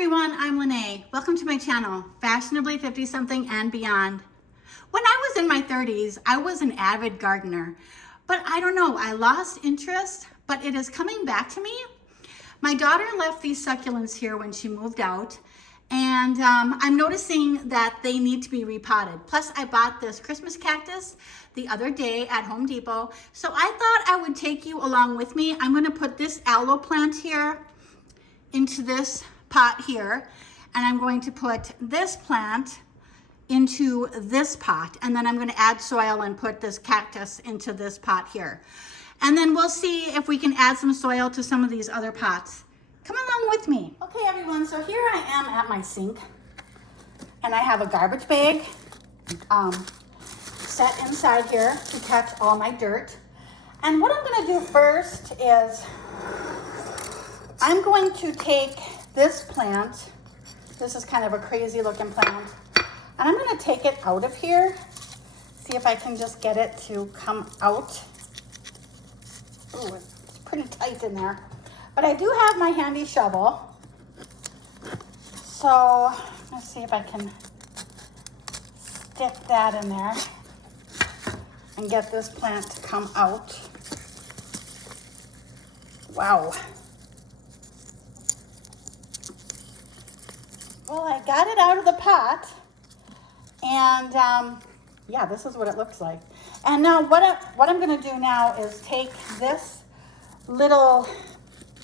everyone, I'm Lene. Welcome to my channel, Fashionably 50-something and Beyond. When I was in my 30s, I was an avid gardener, but I don't know, I lost interest, but it is coming back to me. My daughter left these succulents here when she moved out, and I'm noticing that they need to be repotted. Plus, I bought this Christmas cactus the other day at Home Depot, so I thought I would take you along with me. I'm gonna put this aloe plant here into this pot here, and I'm going to put this plant into this pot, and then I'm going to add soil and put this cactus into this pot here. And then we'll see if we can add some soil to some of these other pots. Come along with me. Okay everyone, so here I am at my sink, and I have a garbage bag set inside here to catch all my dirt. And what I'm going to do first is I'm going to take this plant. This is kind of a crazy looking plant. And I'm going to take it out of here. See if I can just get it to come out. Ooh, it's pretty tight in there. But I do have my handy shovel. So let's see if I can stick that in there and get this plant to come out. Wow. Well, I got it out of the pot, and yeah, this is what it looks like. And now what I'm going to do now is take this little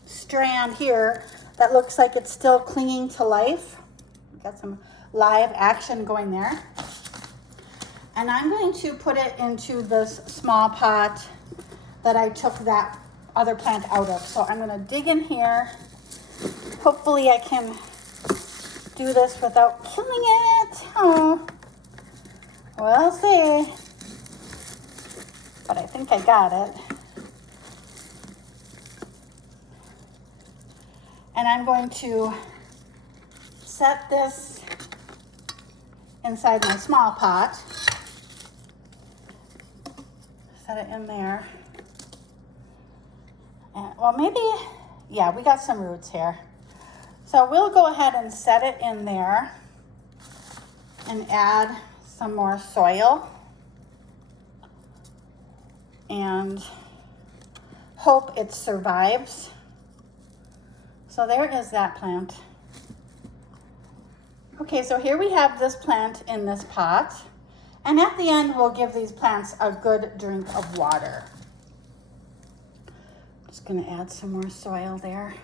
strand here that looks like it's still clinging to life. Got some live action going there. And I'm going to put it into this small pot that I took that other plant out of. So I'm going to dig in here. Hopefully I can do this without killing it. Oh, we'll see. But I think I got it. And I'm going to set this inside my small pot. Set it in there. And, well, maybe, yeah, we got some roots here. So we'll go ahead and set it in there and add some more soil and hope it survives. So there is that plant. Okay, so here we have this plant in this pot, and at the end we'll give these plants a good drink of water. Just gonna add some more soil there.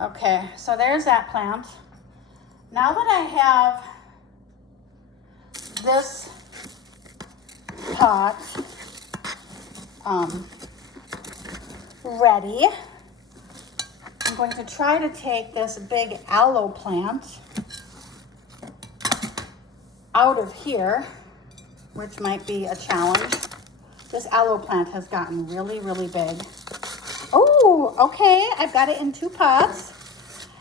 Okay, so there's that plant. Now that I have this pot ready, I'm going to try to take this big aloe plant out of here, which might be a challenge. This aloe plant has gotten really, really big. Oh, okay, I've got it in 2 pots.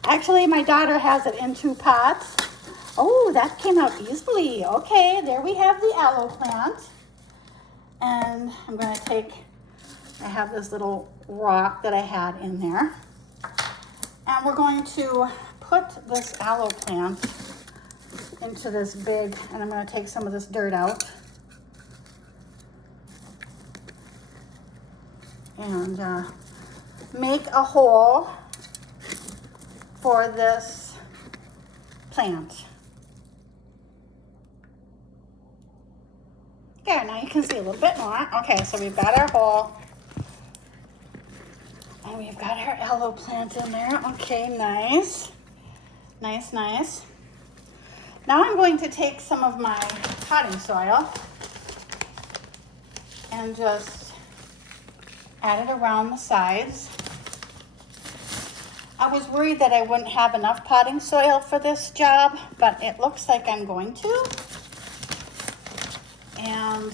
Actually, my daughter has it in 2 pots. Oh, that came out easily. Okay, there we have the aloe plant. And I'm going to take, I have this little rock that I had in there. And we're going to put this aloe plant into this big, and I'm going to take some of this dirt out. And make a hole for this plant. There, now you can see a little bit more. Okay, so we've got our hole. And we've got our aloe plant in there. Okay, nice. Nice, nice. Now I'm going to take some of my potting soil and just add it around the sides. I was worried that I wouldn't have enough potting soil for this job, but it looks like I'm going to. And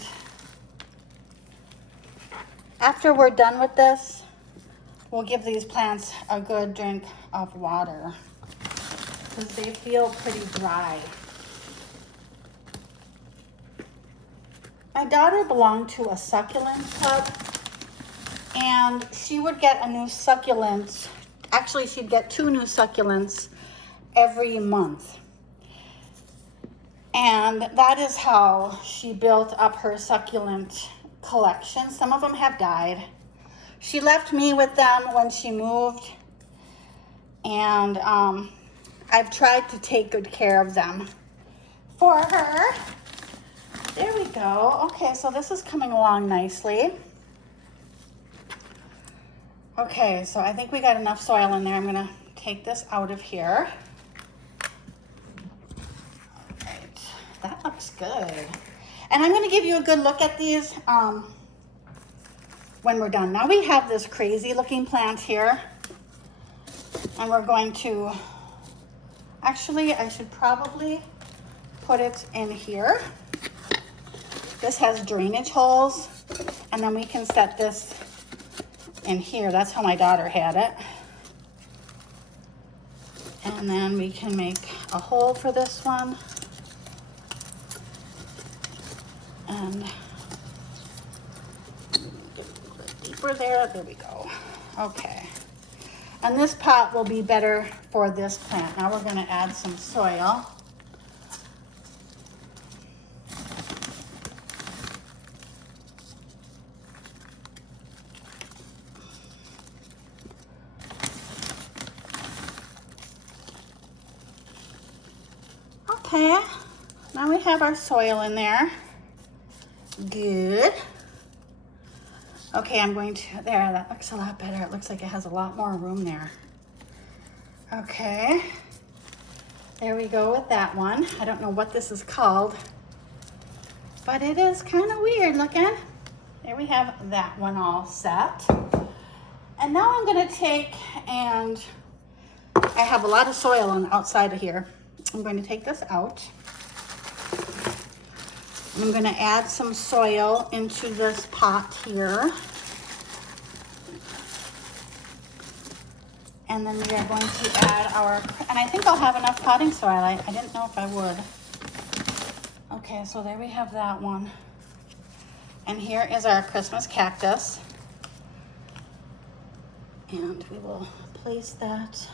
after we're done with this, we'll give these plants a good drink of water because they feel pretty dry. My daughter belonged to a succulent club, and she would get a new succulent Actually, she'd get 2 new succulents every month. And that is how she built up her succulent collection. Some of them have died. She left me with them when she moved, and I've tried to take good care of them for her. There we go. Okay, so this is coming along nicely. Okay, so I think we got enough soil in there. I'm gonna take this out of here. All right, that looks good. And I'm gonna give you a good look at these when we're done. Now we have this crazy looking plant here, and we're going to, actually, I should probably put it in here. This has drainage holes, and then we can set this in here. That's how my daughter had it. And then we can make a hole for this one. And get a little bit deeper there. There we go. Okay. And this pot will be better for this plant. Now we're going to add some soil. Okay, now we have our soil in there. Good. Okay, I'm going to, there, that looks a lot better. It looks like it has a lot more room there. Okay, there we go with that one. I don't know what this is called, but it is kind of weird looking. There we have that one all set. And now I'm gonna take, and I have a lot of soil on the outside of here. I'm going to take this out. I'm going to add some soil into this pot here. And then we are going to add our, and I think I'll have enough potting soil. I didn't know if I would. Okay, so there we have that one. And here is our Christmas cactus. And we will place that.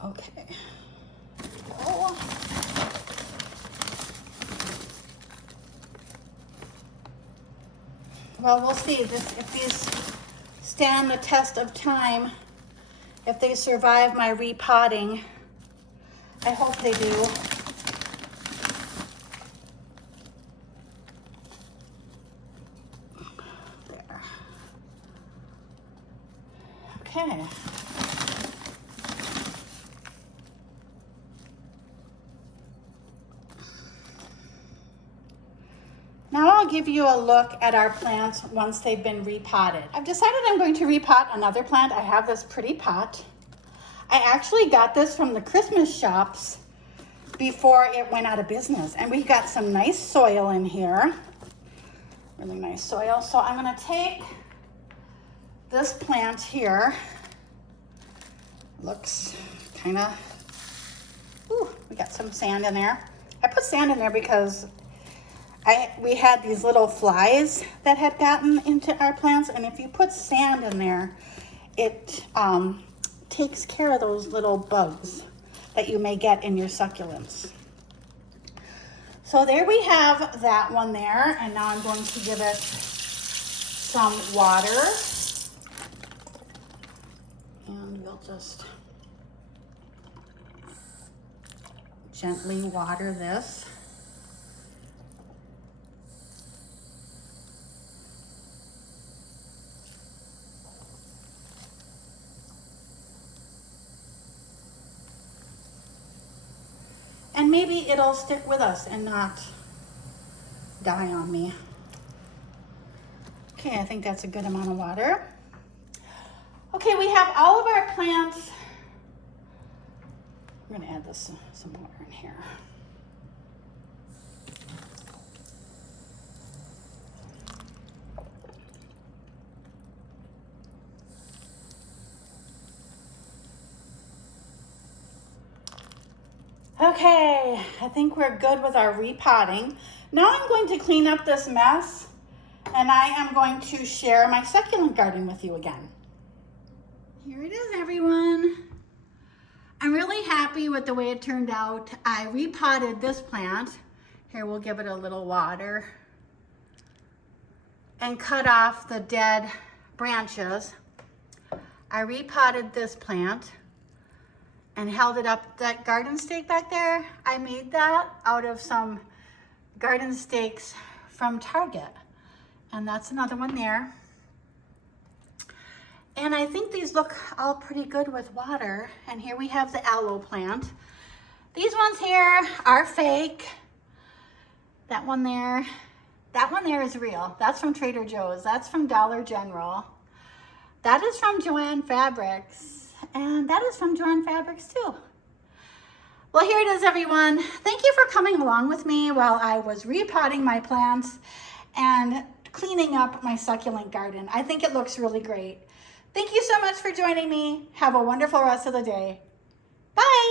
Okay. Oh. Well, we'll see if these stand the test of time, if they survive my repotting. I hope they do. There. Okay. Now I'll give you a look at our plants once they've been repotted. I've decided I'm going to repot another plant. I have this pretty pot. I actually got this from the Christmas shops before it went out of business. And we got some nice soil in here. Really nice soil. So I'm gonna take this plant here. Looks kind of, ooh, we got some sand in there. I put sand in there because we had these little flies that had gotten into our plants, and if you put sand in there, it takes care of those little bugs that you may get in your succulents. So there we have that one there, and now I'm going to give it some water. And we'll just gently water this. And maybe it'll stick with us and not die on me. Okay, I think that's a good amount of water. Okay, we have all of our plants. I'm gonna add this some water in here. Okay, I think we're good with our repotting. Now I'm going to clean up this mess, and and I am going to share my succulent garden with you again. Here it is, everyone. I'm really happy with the way it turned out. I repotted this plant. Here, we'll give it a little water and cut off the dead branches. I repotted this plant and held it up. That garden stake back there, I made that out of some garden stakes from Target. And that's another one there. And I think these look all pretty good with water. And here we have the aloe plant. These ones here are fake. That one there is real. That's from Trader Joe's. That's from Dollar General. That is from Joann Fabrics. And that is from Joann Fabrics too. Well, here it is, everyone. Thank you for coming along with me while I was repotting my plants and cleaning up my succulent garden. I think it looks really great. Thank you so much for joining me. Have a wonderful rest of the day. Bye.